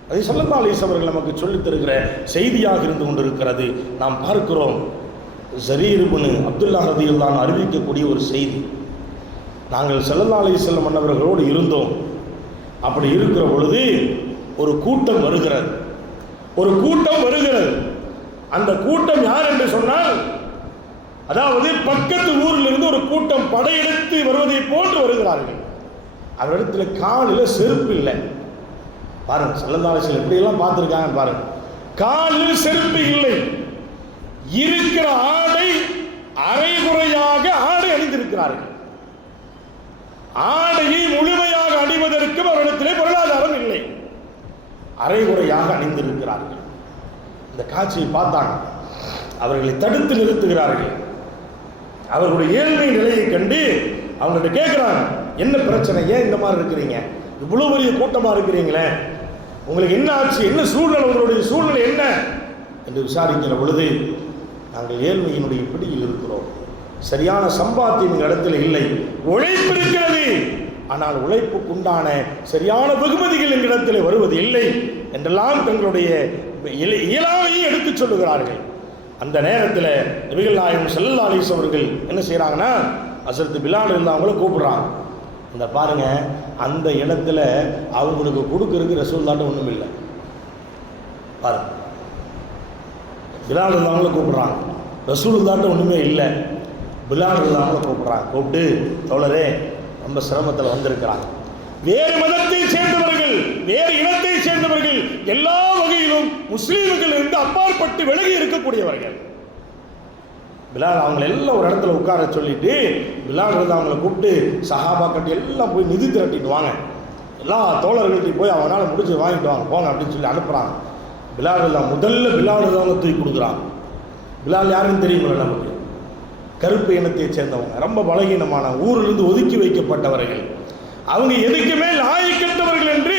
அதை ஸல்லல்லாஹு அலைஹி வஸல்லம் அவர்கள் நமக்கு சொல்லித் தருகிற செய்தியாக இருந்து கொண்டிருக்கிறது. நாம் பார்க்கிறோம், ஜரீர் இப்னு அப்துல்லாஹ் ரலியல்லாஹு அன்ஹு அறிவிக்கக்கூடிய ஒரு செய்தி. நாங்கள் ஸல்லல்லாஹு அலைஹி வஸல்லம் அன்னவர்களோடு இருந்தோம். அப்படி இருக்கிற பொழுது ஒரு கூட்டம் வருகிறது, ஒரு கூட்டம் வருகிறது. அந்த கூட்டம் யார் என்று சொன்னால், அதாவது பக்கத்து ஊரில் இருந்து ஒரு கூட்டம் படையெடுத்து வருவதை போன்று வருகிறார்கள். அவரிடத்தில் காலில் செருப்பு இல்லை. பாருங்க, ஸல்லல்லாஹு அலைஹி வஸல்லம் எப்படியெல்லாம் பார்த்துருக்காங்க பாருங்க. காலில் செருப்பு இல்லை, இருக்கிற ஆடை அரைகுறையாக ஆடை அணிந்திருக்கிறார்கள். ஆடையை முழுமையாக அணிவதற்கு அவரிடத்திலே பொருளாதாரம் இல்லை, அரைகுறையாக அணிந்திருக்கிறார்கள். இந்த காட்சியை பார்த்தாங்க, அவர்களை தடுத்து நிறுத்துகிறார்கள். அவர்களுடைய ஏழ்மை நிலையை கண்டு அவங்கள்ட்ட கேட்குறாங்க, என்ன பிரச்சனை, ஏன் இந்த மாதிரி இருக்கிறீங்க, இவ்வளோ பெரிய கூட்டமாக இருக்கிறீங்களே, உங்களுக்கு என்ன ஆச்சு, என்ன சூழ்நிலை, உங்களுடைய சூழ்நிலை என்ன என்று விசாரிக்கிற பொழுது, நாங்கள் ஏழ்மையினுடைய பிடியில் இருக்கிறோம், சரியான சம்பாத்தியம் எங்கள் இடத்துல இல்லை, உழைப்பு இருக்கிறது, ஆனால் உழைப்புக்குண்டான சரியான வெகுமதிகள் எங்களிடத்தில் வருவது இல்லை என்றெல்லாம் தங்களுடைய இயலாமையை எடுத்துச் சொல்லுகிறார்கள். அந்த நேரத்தில் நபிகள் நாயகம் ஸல்லல்லாஹு அலைஹி வஸல்லம் அவர்கள் என்ன செய்கிறாங்கன்னா, ஹஸ்ரத் பிலால் இருந்தவங்கள கூப்பிடுறாங்க. இந்த பாருங்க, அந்த இடத்துல அவங்களுக்கு கொடுக்கறதுக்கு ரசூலுல்லாஹ்ட்ட ஒன்றும் இல்லை. பாருங்க, பிலால் இருந்தவங்கள கூப்பிடுறாங்க, ரசூலுல்லாஹ்ட்ட ஒன்றுமே இல்லை. பிலால் இருந்தவங்கள கூப்பிடுறாங்க, கூப்பிட்டு தோழரே ரொம்ப சிரமத்தில் வந்திருக்கிறாங்க, வேறு மதத்தை சேர்ந்தவர்கள், வேறு இனத்தை சேர்ந்தவர்கள், எல்லா வகையிலும் முஸ்லீம்கள் இருந்து அப்பாற்பட்டு விலகி இருக்கக்கூடியவர்கள். பிலால் அவங்களை எல்லாம் ஒரு இடத்துல உட்கார சொல்லிட்டு, பிலால் வந்து அவங்களை கூப்பிட்டு சஹாபாக்கட்டு எல்லாம் போய் நிதி திரட்டிட்டு வாங்க, எல்லா தோழர்கள்ட்டையும் போய் அவங்களால முடிச்சு வாங்கிட்டு வாங்க போங்க அப்படின்னு சொல்லி அனுப்புகிறாங்க. பிலால் தான் முதல்ல பிலால் தான் தூக்கி கொடுக்குறாங்க. பிலால் யாருன்னு தெரியுமில்ல நமக்கு, கருப்பு இனத்தை சேர்ந்தவங்க, ரொம்ப பலகீனமான, ஊரிலிருந்து ஒதுக்கி வைக்கப்பட்டவர்கள், அவங்க எதுக்குமே லாயக்கற்றவர்கள் என்று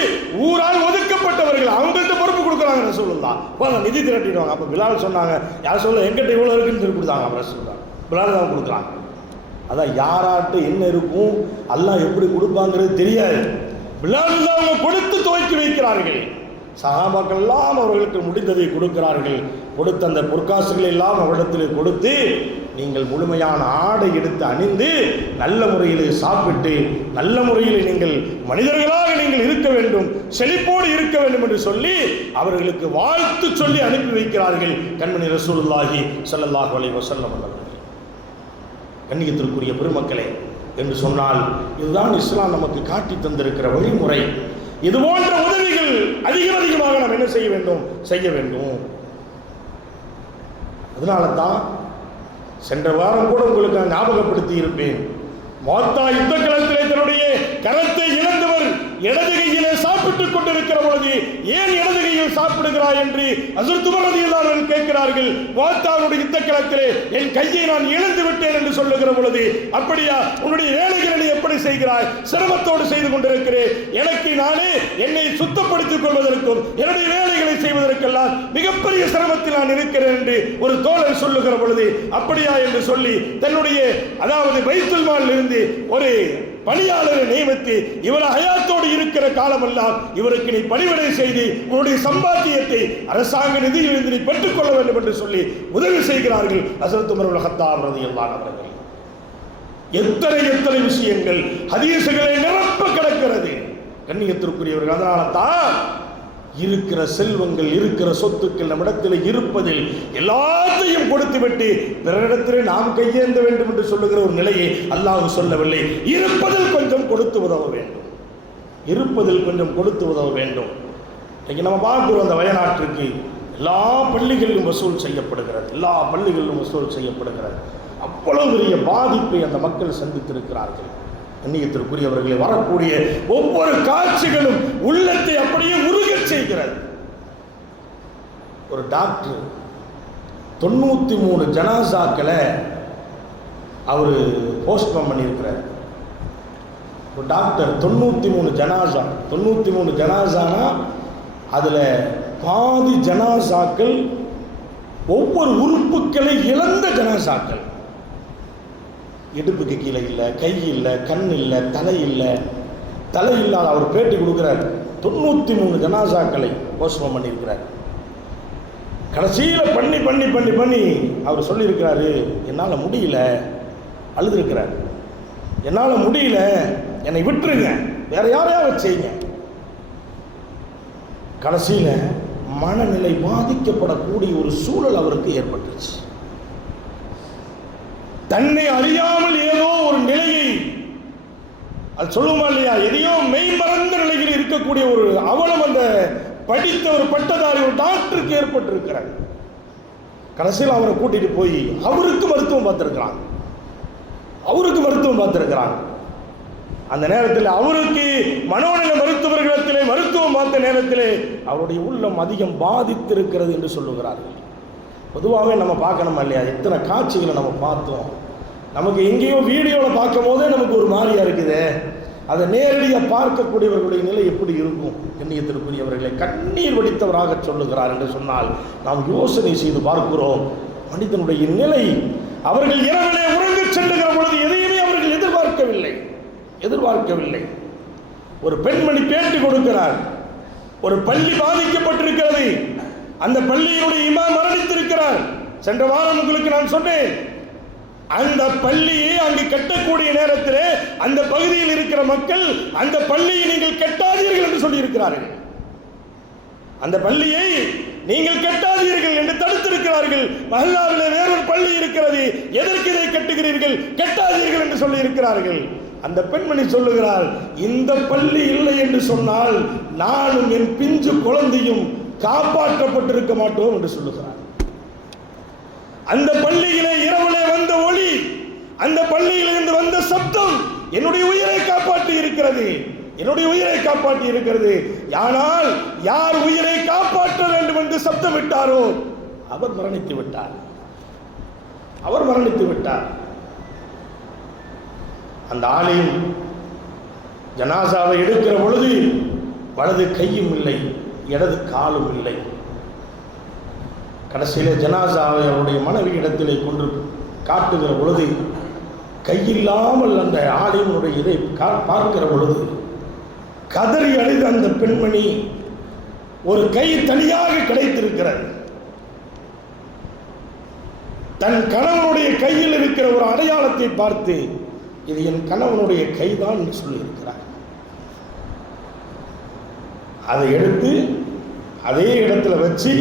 ஊரால் ஒதுக்கப்பட்டவர்கள், அவங்கள்ட்ட பொறுப்பு கொடுக்குறாங்க ரசூலுல்லாஹ், போங்க நிதி திரட்டிடுவாங்க. அப்போ பிலால் சொன்னாங்க, யார் சொல்ல எங்கிட்ட இவ்வளோ இருக்குன்னு சொல்லி கொடுத்தாங்க. அப்போ ரசூலுல்லாஹ் பிலால் தான் கொடுக்குறாங்க. அதான் யாராட்டு என்ன இருக்கும், அல்லாஹ் எப்படி கொடுப்பாங்கிறது தெரியாது. பிலால் தான் அவங்க கொடுத்து துவக்கி வைக்கிறார்கள். சஹாபாக்கள் எல்லாம் அவர்களுக்கு முடிந்ததை கொடுக்கிறார்கள். கொடுத்த அந்த பொற்காசுகளை எல்லாம் அவரிடத்தில் கொடுத்து, நீங்கள் முழுமையான ஆடை எடுத்து அணிந்து நல்ல முறையில் சாப்பிட்டு நல்ல முறையில் நீங்கள் மனிதர்களாக நீங்கள் இருக்க வேண்டும், செழிப்போடு இருக்க வேண்டும் என்று சொல்லி அவர்களுக்கு வாழ்த்து சொல்லி அனுப்பி வைக்கிறார்கள் கண்மணி ரசூலுல்லாஹி ஸல்லல்லாஹு அலைஹி வஸல்லம் அவர்கள். கண்ணியத்திற்குரிய பெருமக்களே, என்று சொன்னால் இதுதான் இஸ்லாம் நமக்கு காட்டி தந்திருக்கிற வழிமுறை. இது போன்ற உதவிகள் அதிகமாக நாம் என்ன செய்ய வேண்டும். அதனால தான் சென்ற வாரம் கூட உங்களுக்கு நான் ஞாபகப்படுத்தி இருப்பேன். மோத்தா யுத்த களத்திலே தன்னுடைய கரத்தை இழந்தவர் இடது கையிலே சாப்பிட்டுக் கொண்டிருக்கிற பொழுது, ஏன் இடது கையில் சாப்பிடுகிறாய் என்று ஹஸரத் உமர் ரலியல்லாஹு அன்ஹு கேட்கிறார்கள். மோத்தாவுடைய யுத்த களத்திலே என் கையை நான் இழந்து விட்டேன் என்று சொல்லுகிற பொழுது, அப்படியா, உன்னுடைய வேலைகளை நீ எப்படி செய்கிறாய்? சிரமத்தோடு செய்து கொண்டிருக்கிறேன். எனக்கு நானே என்னை சுத்தப்படுத்திக் கொள்வதற்கும் என்னுடைய வேலைகளை செய்வதற்கெல்லாம் மிகப்பெரிய சிரமத்தில் நான் இருக்கிறேன் என்று ஒரு தோழர் சொல்லுகிற பொழுது, அப்படியா என்று சொல்லி தன்னுடைய அதாவது பைத்துல் மாலில் இருந்து ஒரு பணியாளரை நியமித்து இவர் ஹயாத்தோடு இருக்கிற காலமெல்லாம் இவருக்கு நீ பணிவிடை செய்து உன்னுடைய சம்பாத்தியத்தை அரசாங்க நிதியிலிருந்து நீ பெற்றுக் கொள்ள வேண்டும் என்று சொல்லி உதவி செய்கிறார்கள் ஹஸரத் உமர் இப்னு கத்தாப் ரலியல்லாஹு அன்ஹு அவர்கள். எத்தனை விஷயங்கள் ஹதீஸுகளை நிரப்ப கிடக்கிறது கண்ணியத்திற்குரியவர்கள். அதனால தான் இருக்கிற செல்வங்கள், இருக்கிற சொத்துக்கள் நம்மிடத்தில் இருப்பதில் எல்லாத்தையும் கொடுத்துவிட்டு பிறரிடத்திலே நாம் கையேந்த வேண்டும் என்று சொல்லுகிற ஒரு நிலையை அல்லாஹ் சொல்லவில்லை. இருப்பதில் கொஞ்சம் கொடுத்து உதவ வேண்டும். இன்னைக்கு நம்ம பார்க்கிறோம், அந்த வயநாட்டிற்கு எல்லா பள்ளிகளிலும் வசூல் செய்யப்படுகிறது. அவ்வளவு பெரிய பாதிப்பை அந்த மக்கள் சந்தித்திருக்கிறார்கள். கண்ணியத்திற்குரியவர்களை, வரக்கூடிய ஒவ்வொரு காட்சிகளும் உள்ளத்தை அப்படியே உருகச் செய்கிறது. ஒரு டாக்டர் 93 ஜனாசாக்களை அவர் போஸ்ட்மார்ட்டம் பண்ணியிருக்கிறார். ஒரு டாக்டர் 93 ஜனாசானா அதில் பாதி ஜனாசாக்கள் ஒவ்வொரு உறுப்புகளை இழந்த ஜனாசாக்கள். இடுப்புக்கு கீழே இல்லை, கை இல்லை, கண் இல்லை, தலை இல்லாத அவர் பேட்டி கொடுக்குறார். 93 ஜனாசாக்களை போஸ்ட்மார்ட்டம் பண்ணியிருக்கிறார். கடைசியில் பண்ணி அவர் சொல்லியிருக்கிறாரு, என்னால் முடியல, அழுதுருக்கிறார். என்னால் முடியல, என்னை விட்டுருங்க, வேற யாரையாவது செய்யுங்க. கடைசியில் மனநிலை பாதிக்கப்படக்கூடிய ஒரு சூழல் அவருக்கு ஏற்பட்டுச்சு. தன்னை அறியாமல் ஏதோ ஒரு நிலையை, அது சொல்லுமா இல்லையா, எதையோ மெய்மறந்த நிலையில் இருக்கக்கூடிய ஒரு அவலம் அந்த படித்த ஒரு பட்டதாரி ஒரு டாக்டருக்கு ஏற்பட்டிருக்கிறார். கடைசியில் அவரை கூட்டிட்டு போய் அவருக்கு மருத்துவம் பார்த்திருக்கிறாங்க. அந்த நேரத்தில் அவருக்கு மனோநல மருத்துவர்களிடத்திலே மருத்துவம் பார்த்த நேரத்திலே அவருடைய உள்ளம் அதிகம் பாதித்திருக்கிறது என்று சொல்லுகிறார்கள். பொதுவாகவே நம்ம பார்க்கணுமா இல்லையா, எத்தனை காட்சிகளை நம்ம பார்த்தோம். நமக்கு எங்கேயோ வீடியோவில் பார்க்கும் போதே நமக்கு ஒரு மாதிரியா இருக்குது. அதை நேரடியாக பார்க்கக்கூடியவர்களுடைய நிலை எப்படி இருக்கும்? கண்ணியத்திற்குரியவர்களை, கண்ணீர் வடித்தவராக சொல்லுகிறார் என்று சொன்னால் நாம் யோசனை செய்து பார்க்கிறோம் மனிதனுடைய நிலை. அவர்கள் இரவிலே உறங்கச் செல்லுகிற பொழுது எதையுமே அவர்கள் எதிர்பார்க்கவில்லை. ஒரு பெண்மணி பேட்டி கொடுக்கிறார். ஒரு பள்ளி பாதிக்கப்பட்டிருக்கிறது, அந்த பள்ளியினுடைய இமாம் மரணித்திருக்கிறார். சென்ற வாரம் உங்களுக்கு நான் சொன்னேன், அந்த பள்ளியை அங்கு கட்டக்கூடிய நேரத்திலே அந்த பகுதியில் இருக்கிற மக்கள் அந்த பள்ளியை நீங்கள் கட்டாதீர்கள் என்று சொல்லியிருக்கிறார்கள். அந்த பள்ளியை நீங்கள் கட்டாதீர்கள் என்று தடுத்திருக்கிறார்கள். மஹல்லாவிலே வேறொரு பள்ளி இருக்கிறது, எதற்கு இதை கட்டுகிறீர்கள், கட்டாதீர்கள் என்று சொல்லி இருக்கிறார்கள். அந்த பெண்மணி சொல்லுகிறார், இந்த பள்ளி இல்லை என்று சொன்னால் நானும் என் பிஞ்சு குழந்தையும் காப்பாற்றப்பட்டிருக்க மாட்டோம் என்று சொல்லுகிறார். அந்த பள்ளியிலே இரவிலே வந்த ஒளி, அந்த பள்ளியிலிருந்து வந்த சப்தம் என்னுடைய உயிரை காப்பாற்றி இருக்கிறது. ஆனால் யார் உயிரை காப்பாற்ற வேண்டும் என்று சப்தமிட்டாரோ அவர் மரணித்து விட்டார். அந்த ஆலயம் ஜனாசாவை எடுக்கிற பொழுது வலது கையும் இல்லை, இடது காலும் இல்லை. கடைசியிலே ஜனாசாவை அவருடைய மனைவி இடத்திலே கொண்டு காட்டுகிற பொழுது கையில்லாமல் அந்த ஆலயனுடைய இதை பார்க்கிற பொழுது கதறி அழுத அந்த பெண்மணி ஒரு கை தனியாக கிடைத்திருக்கிறது. தன் கணவனுடைய கையில் இருக்கிற ஒரு அடையாளத்தை பார்த்து இது என் கணவனுடைய கைதான் என்று சொல்லியிருக்கிறார். அதை எடுத்து அதே இடத்துல வச்சு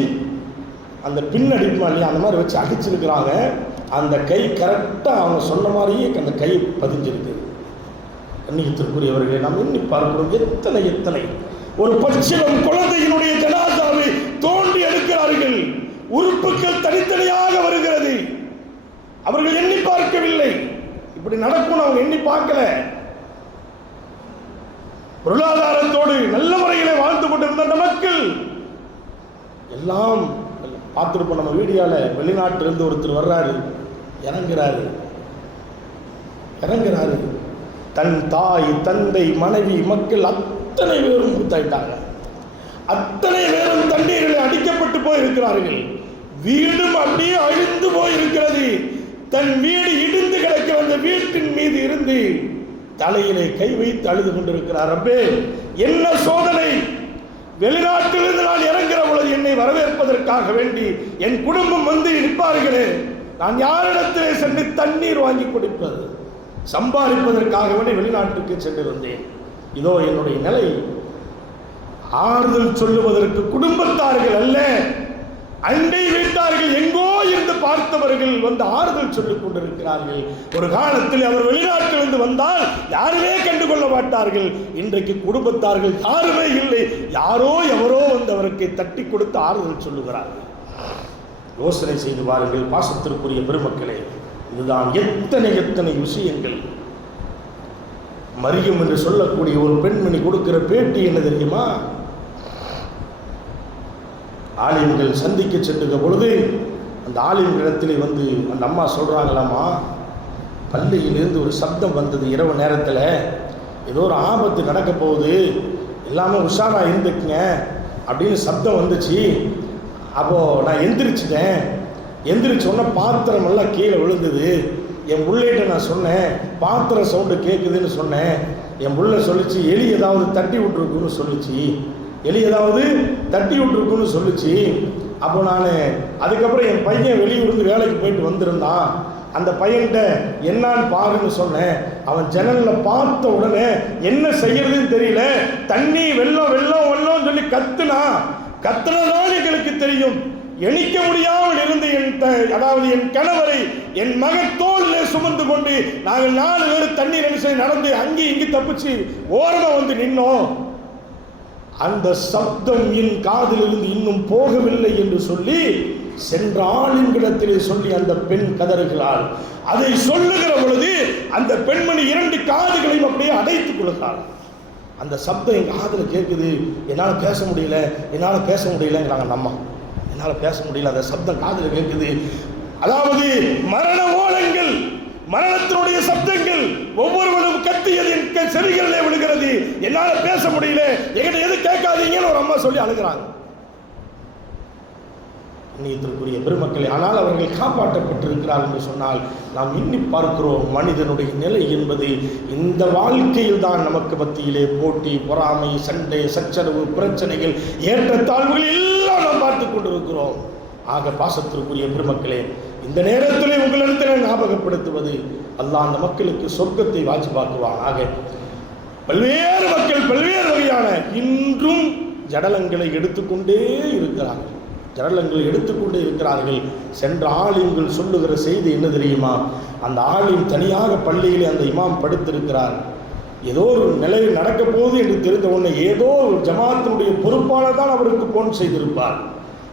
அந்த பின் அடிப்புமா இல்லையா, அந்த மாதிரி வச்சு அடிச்சிருக்கிறாங்க. அந்த கை கரெக்டாக அவங்க சொன்ன மாதிரியே அந்த கை பதிஞ்சிருக்கு. கண்ணியத்திற்குரியவர்களை நாம் எண்ணி பார்க்கிறோம். எத்தனை எத்தனை ஒரு பச்சிலம் குழந்தையினுடைய ஜனாதாவை தோண்டி எடுக்கிறார்கள். உறுப்புகள் தனித்தனியாக வருகிறது. அவர்கள் எண்ணி பார்க்கவில்லை, இப்படி நடக்கும் அவங்க எண்ணி பார்க்கல. பொருளாதாரத்தோடு நல்ல முறையிலே வாழ்ந்து கொண்டிருந்த அந்த மக்கள் எல்லாம் பார்த்துருப்போம். நம்ம வீடியோல வெளிநாட்டிலிருந்து ஒருத்தர் வர்றாரு, இறங்குறாரு. தன் தாய் தந்தை மனைவி மக்கள் அத்தனை பேரும் மூத்தாயிட்டாங்க. அத்தனை பேரும் தண்ணீரில் அடிக்கப்பட்டு போயிருக்கிறார்கள். வீடும் அப்படியே அழிந்து போயிருக்கிறது. தன் வீடு இடிந்து கிடக்கிற அந்த வீட்டின் மீது இருந்து தலையிலே கை வைத்து அழுது கொண்டிருக்கிறார். ரப்பே, என்ன சோதனை! வெளிநாட்டிலிருந்து நான் இறங்குற பொழுது என்னை வரவேற்பதற்காக வேண்டி என் குடும்பம் வந்து நிற்பார்களே, நான் யாரிடத்திலே சென்று தண்ணீர் வாங்கி குடிப்பது? சம்பாதிப்பதற்காக வேண்டி வெளிநாட்டுக்கு சென்றிருந்தேன். இதோ என்னுடைய நிலை. ஆறுதல் சொல்லுவதற்கு குடும்பத்தார்கள் அல்ல, அண்டை வீட்டார்கள் எங்கோ இருந்து பார்த்தவர்கள் வந்து ஆறுதல் சொல்லிக் கொண்டிருக்கிறார்கள். ஒரு காலத்தில் அவர் வெளிநாட்டிலிருந்து வந்தால் யாருமே கண்டுகொள்ள மாட்டார்கள். இன்றைக்கு குடும்பத்தார்கள் யாருமே இல்லை, யாரோ எவரோ வந்து அவருக்கு தட்டி கொடுத்து ஆறுதல் சொல்லுகிறார்கள். யோசனை செய்து பாருங்கள் பாசத்திற்குரிய பெருமக்களே. இதுதான் எத்தனை எத்தனை விஷயங்கள். மரியம் என்று சொல்லக்கூடிய ஒரு பெண்மணி கொடுக்கிற பேட்டி என்ன தெரியுமா? ஆலிம்கள் சந்திக்க சென்றுகிற பொழுது அந்த ஆலிம்களிடத்திலே வந்து அந்த அம்மா சொல்கிறாங்களாம்மா, பள்ளியிலிருந்து ஒரு சப்தம் வந்தது இரவு நேரத்தில், ஏதோ ஒரு ஆபத்து நடக்க போகுது, எல்லாமே உஷாராக இருந்துக்குங்க அப்படின்னு சப்தம் வந்துச்சு. அப்போது நான் எந்திரிச்சிட்டேன். எந்திரிச்சோன்னே பாத்திரம் எல்லாம் கீழே விழுந்தது. என் பிள்ளைகிட்ட நான் சொன்னேன், பாத்திர சவுண்டு கேட்குதுன்னு சொன்னேன். என் பிள்ளை சொல்லிச்சு எலி ஏதாவது தட்டி விட்டுருக்குன்னு சொல்லிச்சு. எலி ஏதாவது தட்டி விட்டுருக்குன்னு சொல்லிச்சு. அப்போ நான் அதுக்கப்புறம் என் பையன் வெளியூருந்து வேலைக்கு போயிட்டு வந்திருந்தான். அந்த பையன்கிட்ட என்னான்னு பாருன்னு சொன்னேன். அவன் ஜன்னலில் பார்த்த உடனே என்ன செய்யறதுன்னு தெரியல, தண்ணி வெள்ளம் வெள்ளம் வெள்ளம் சொல்லி கத்துனதான் எங்களுக்கு தெரியும். எணிக்க முடியாமல் இருந்து அதாவது என் கணவரை என் மகன் தோளிலே சுமந்து கொண்டு நாங்கள் 4 பேர் தண்ணீர் நினைச்சு நடந்து அங்கே இங்கே தப்பிச்சு ஓரமாக வந்து நின்னோம். அந்த சப்தம் என் காதிலிருந்து இன்னும் போகவில்லை என்று சொல்லி சென்ற ஆளின்கிடத்திலே சொல்லி அந்த பெண் கதறுகிறாள். அதை சொல்லுகிற பொழுது அந்த பெண்மணி 2 காதுகளையும் அப்படியே அடைத்துக் கொள்கிறாள். அந்த சப்தம் என் காதில் கேட்குது. என்னால் பேச முடியலங்கிறாங்க நம்ம. என்னால் பேச முடியல, அந்த சப்தம் காதில் கேட்குது. அதாவது மரண ஓலங்கள், மரணத்தினுடைய சப்தங்கள் ஒவ்வொருவரும் கத்தியது என் செவிகளிலே விழுகிறது. என்னால் பேச முடியல, என்கிட்ட எது கேட்காதீங்கன்னு ஒரு அம்மா சொல்லி அழுகிறாங்க. நீத்திற்குரிய பெருமக்களே, ஆனால் அவர்கள் காப்பாற்றப்பட்டிருக்கிறார் என்று சொன்னால் நாம் எண்ணி பார்க்கிறோம். மனிதனுடைய நிலை என்பது இந்த வாழ்க்கையில் தான் நமக்கு மத்தியிலே போட்டி, பொறாமை, சண்டை, சச்சரவு, பிரச்சனைகள், ஏற்றத்தாழ்வுகள் எல்லாம் நாம் பார்த்து கொண்டிருக்கிறோம். ஆக பாசத்திற்குரிய பெருமக்களே, இந்த நேரத்திலே உங்களிடத்தில் ஞாபகப்படுத்துவது, அல்லாஹ் அந்த மக்களுக்கு சொர்க்கத்தை வாஜிபாக்குவான். ஆக பல்வேறு மக்கள் பல்வேறு வகையான இன்றும் ஜடலங்களை எடுத்துக்கொண்டே இருக்கிறார்கள். சென்ற ஆலிம்கள் சொல்லுகிற செய்தி என்ன தெரியுமா? அந்த ஆலிம் தனியாக பள்ளியிலே அந்த இமாம் படுத்திருக்கிறார். ஏதோ ஒரு நிலை நடக்க போகுது என்று தெரிந்த உடனே ஏதோ ஒரு ஜமாத்தினுடைய பொறுப்பாளர் தான் அவருக்கு போன் செய்திருப்பார்.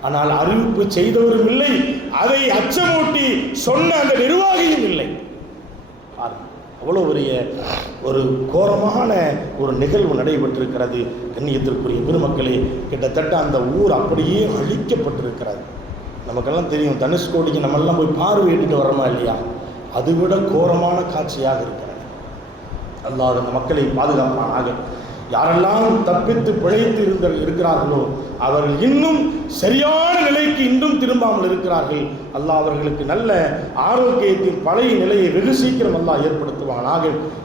ஆனால் அறிவிப்பு செய்தவரும் இல்லை, அதை அச்சமூட்டி சொன்ன அந்த நிர்வாகியும் இல்லை. அவ்வளோ பெரிய ஒரு கோரமான ஒரு நிகழ்வு நடைபெற்றிருக்கிறது. கண்ணியத்திற்குரிய பெருமக்களே, கிட்டத்தட்ட அந்த ஊர் அப்படியே அழிக்கப்பட்டிருக்கிறது. நமக்கெல்லாம் தெரியும், தனுஷ்கோடிக்கு நம்மெல்லாம் போய் பார்வையிட்டு வரோமா இல்லையா? அதுவிட கோரமான காட்சியாக இருக்கிறது. அல்லாஹ் அந்த மக்களை பாதுகாப்பானாக. யாரெல்லாம் தப்பித்து பிழைத்து இருக்கிறார்களோ அவர்கள் இன்னும் சரியான நிலைக்கு இன்னும் திரும்பாமல் இருக்கிறார்கள். அல்லாஹ் அவர்களுக்கு நல்ல ஆரோக்கியத்தின் பழைய நிலையை வெகு சீக்கிரம் அல்லாஹ் ஏற்படுத்துவானாக.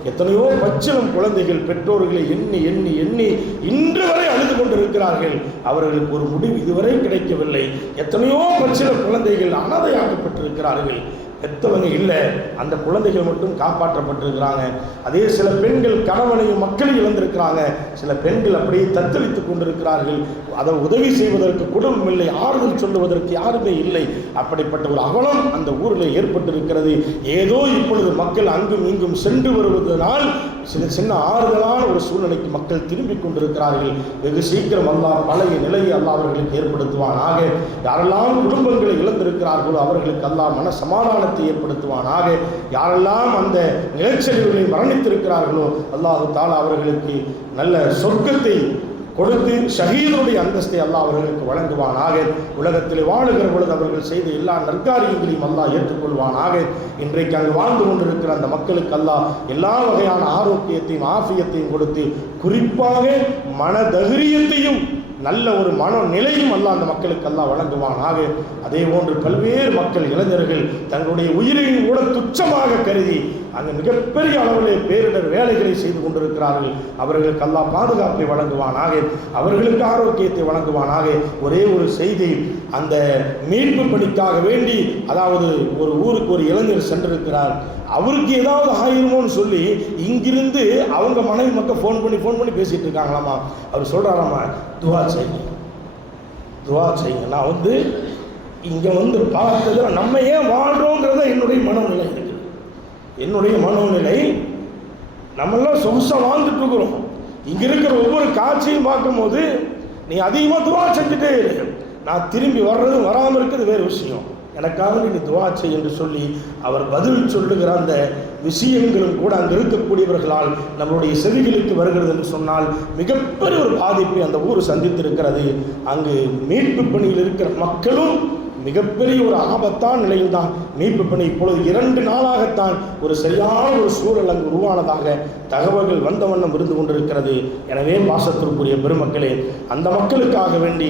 எத்தனையோ பச்சிளம் குழந்தைகள் பெற்றோர்களை எண்ணி எண்ணி எண்ணி இன்று வரை அழுது கொண்டிருக்கிறார்கள். கொண்டிருக்கிறார்கள். அவர்களுக்கு ஒரு முடிவு இதுவரை கிடைக்கவில்லை. எத்தனையோ பச்சில குழந்தைகள் அனாதையாக்கப்பட்டிருக்கிறார்கள். பெற்றவங்க இல்லை, அந்த குழந்தைகள் மட்டும் காப்பாற்றப்பட்டிருக்கிறாங்க. அதே சில பெண்கள் கணவனையும் மக்களையும் இழந்திருக்கிறாங்க. சில பெண்கள் அப்படியே தத்தளித்துக் கொண்டிருக்கிறார்கள். அதை உதவி செய்வதற்கு குடும்பம் இல்லை, ஆறுதல் சொல்லுவதற்கு யாருமே இல்லை. அப்படிப்பட்ட ஒரு அவலம் அந்த ஊரில் ஏற்பட்டிருக்கிறது. ஏதோ இப்பொழுது மக்கள் அங்கும் இங்கும் சென்று வருவதனால் சின்ன சின்ன ஆறுதலான ஒரு சூழ்நிலைக்கு மக்கள் திரும்பிக் கொண்டிருக்கிறார்கள். வெகு சீக்கிரம் அல்லாஹ் பழைய நிலையை அல்லாஹ் அவர்களுக்கு ஏற்படுத்துவானாக. யாரெல்லாம் குடும்பங்களை இழந்திருக்கிறார்களோ அவர்களுக்கு அல்லாஹ் மன சமாதானத்தை ஏற்படுத்துவானாக. யாரெல்லாம் அந்த நிலச்சரிவுகளை மரணித்திருக்கிறார்களோ அல்லாஹ் தஆலா அவர்களுக்கு நல்ல சொர்க்கத்தை கொடுத்து ஷஹீதுடைய அந்தஸ்தை அல்லாஹ் அவர்களுக்கு வழங்குவானாக. உலகத்தில் வாழுகிற பொழுது அவர்கள் செய்த எல்லா நற்காரியங்களையும் அல்லாஹ் ஏற்றுக்கொள்வானாக. இன்றைக்கு அங்கு வாழ்ந்து கொண்டிருக்கிற அந்த மக்களுக்கு அல்லாஹ் எல்லா வகையான ஆரோக்கியத்தையும் ஆஃபியத்தையும் கொடுத்து குறிப்பாக மனதைரியத்தையும் நல்ல ஒரு மனநிலையும் அல்லாஹ் அந்த மக்களுக்கு அல்லாஹ் வழங்குவானாக. அதே போன்று பல்வேறு மக்கள் இளைஞர்கள் தங்களுடைய உயிரையும் கூட துச்சமாக கருதி அங்கு மிகப்பெரிய அளவில் பேரிடர் வேலைகளை செய்து கொண்டிருக்கிறார்கள். அவர்களுக்கு அல்லாஹ் பாதுகாப்பை வழங்குவானாக, அவர்களுக்கு ஆரோக்கியத்தை வழங்குவானாக. ஒரே ஒரு செய்தி, அந்த மீட்பு பணிக்காக வேண்டி, அதாவது ஒரு ஊருக்கு ஒரு இளைஞர் சென்றிருக்கிறார். அவருக்கு ஏதாவது ஆயிருமோன்னு சொல்லி இங்கிருந்து அவங்க மனைவி மக்கள் ஃபோன் பண்ணி பேசிட்டு இருக்காங்களாமா. அவர் சொல்றாராமா, துவா செய்யுங்க. நான் இங்கே பார்த்ததில் நம்ம ஏன் வாழ்கிறோங்கிறத என்னுடைய மனநிலை இருக்குது. என்னுடைய மனநிலை, நம்மெல்லாம் சொகுசாக வாழ்ந்துட்டு இருக்கிறோம். இங்கே இருக்கிற ஒவ்வொரு காட்சியும் பார்க்கும்போது நீ அதிகமாக துவா செஞ்சுட்டே இரு. நான் திரும்பி வர்றதும் வராமல் இருக்கிறது வேறு விஷயம். எனக்காக நீ துவா செய் என்று சொல்லி அவர் பதில் சொல்லுகிற அந்த விஷயங்களும் கூட அங்கு இருக்கக்கூடியவர்களால் நம்மளுடைய செவிகளுக்கு வருகிறது என்று சொன்னால் மிகப்பெரிய ஒரு பாதிப்பை அந்த ஊர் சந்தித்திருக்கிறது. அங்கு மீட்பு பணியில் இருக்கிற மக்களும் மிகப்பெரிய ஒரு ஆபத்தான நிலையில் தான் மீட்பு பணி இப்பொழுது 2 நாளாகத்தான் ஒரு சரியான ஒரு சூழல் அங்கு உருவானதாக தகவல்கள் வந்த வண்ணம் இருந்து கொண்டிருக்கிறது. எனவே பாசத்திற்குரிய பெருமக்களே, அந்த மக்களுக்காக வேண்டி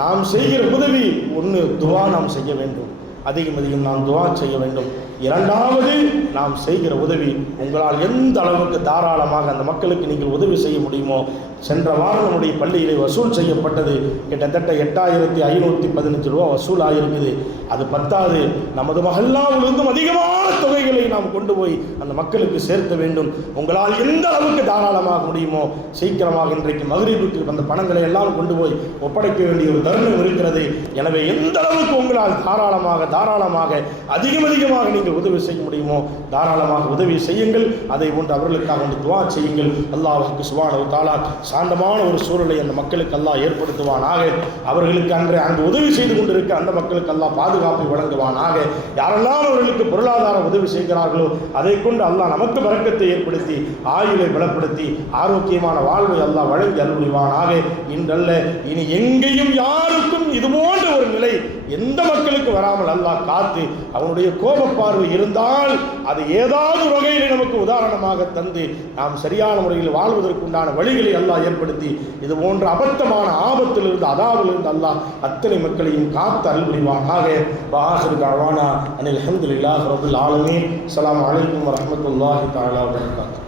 நாம் செய்கிற உதவி, ஒன்று துவா நாம் செய்ய வேண்டும், அதிகம் நாம் துவா செய்ய வேண்டும். 2வது, நாம் செய்கிற உதவி உங்களால் எந்த அளவுக்கு தாராளமாக அந்த மக்களுக்கு நீங்கள் உதவி செய்ய முடியுமோ. சென்ற வாரம் நம்முடைய பள்ளியிலே வசூல் செய்யப்பட்டது கிட்டத்தட்ட 8515 ரூபா வசூல் ஆகியிருக்குது. அது பத்தாது, நமது மஹல்லாவிலிருந்தும் அதிகமான தொகைகளை நாம் கொண்டு போய் அந்த மக்களுக்கு சேர்க்க வேண்டும். உங்களால் எந்த அளவுக்கு தாராளமாக முடியுமோ சீக்கிரமாக இன்றைக்கு மக்ரிபுக்கு அந்த பணங்களை எல்லாம் கொண்டு போய் ஒப்படைக்க வேண்டிய ஒரு தருணம் இருக்கிறது. எனவே எந்த அளவுக்கு உங்களால் தாராளமாக அதிகமாக நீங்கள் உதவி செய்ய முடியுமோ தாராளமாக உதவி செய்யுங்கள். அதை போன்று அவர்களுக்காக துஆ செய்யுங்கள். அல்லாஹ்வுக்கு சுப்ஹானஹு வ தஆலா சாந்தமான ஒரு சூழலை அந்த மக்களுக்கு அல்லாஹ் ஏற்படுத்துவானாக. அவர்களுக்கு அங்கு உதவி செய்து கொண்டிருக்க அந்த மக்களுக்கு அல்லாஹ் பாதுகாப்பை வழங்குவானாக. யாரெல்லாம் அவர்களுக்கு பொருளாதார உதவி செய்கிறார்களோ அதை கொண்டு அல்லாஹ் நமக்கு பரக்கத்தை ஏற்படுத்தி ஆயுளை பலப்படுத்தி ஆரோக்கியமான வாழ்வை அல்லாஹ் வழங்கி அருள்வானாக. இன்றல்ல இனி எங்கேயும் யாருக்கும் இது போன்ற ஒரு நிலை எந்த மக்களுக்கு வராமல் அல்லாஹ் காத்து அவனுடைய கோபப்பார்வை இருந்தால் அது ஏதாவது வகையில் நமக்கு உதாரணமாக தந்து நாம் சரியான முறையில் வாழ்வதற்குண்டான வழிகளை அல்லாஹ் ஏற்படுத்தி இது போன்ற அபத்தமான ஆபத்திலிருந்து அதாவிலிருந்து அல்லாஹ் அத்தனை மக்களையும் காத்து அருள் புரிவானாக. வாஹிரு தஅவானா அனில் ஹம்துலில்லாஹி ரப்பில் ஆலமீன். அஸ்ஸலாமு அலைக்கும் வரஹ்மத்துல்லாஹி தஆலா வபரகாத்துஹு.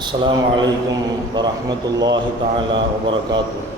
அஸ்ஸலாமு அலைக்கும் வரஹ்மத்துல்லாஹி தஆலா வபரகாத்துஹு.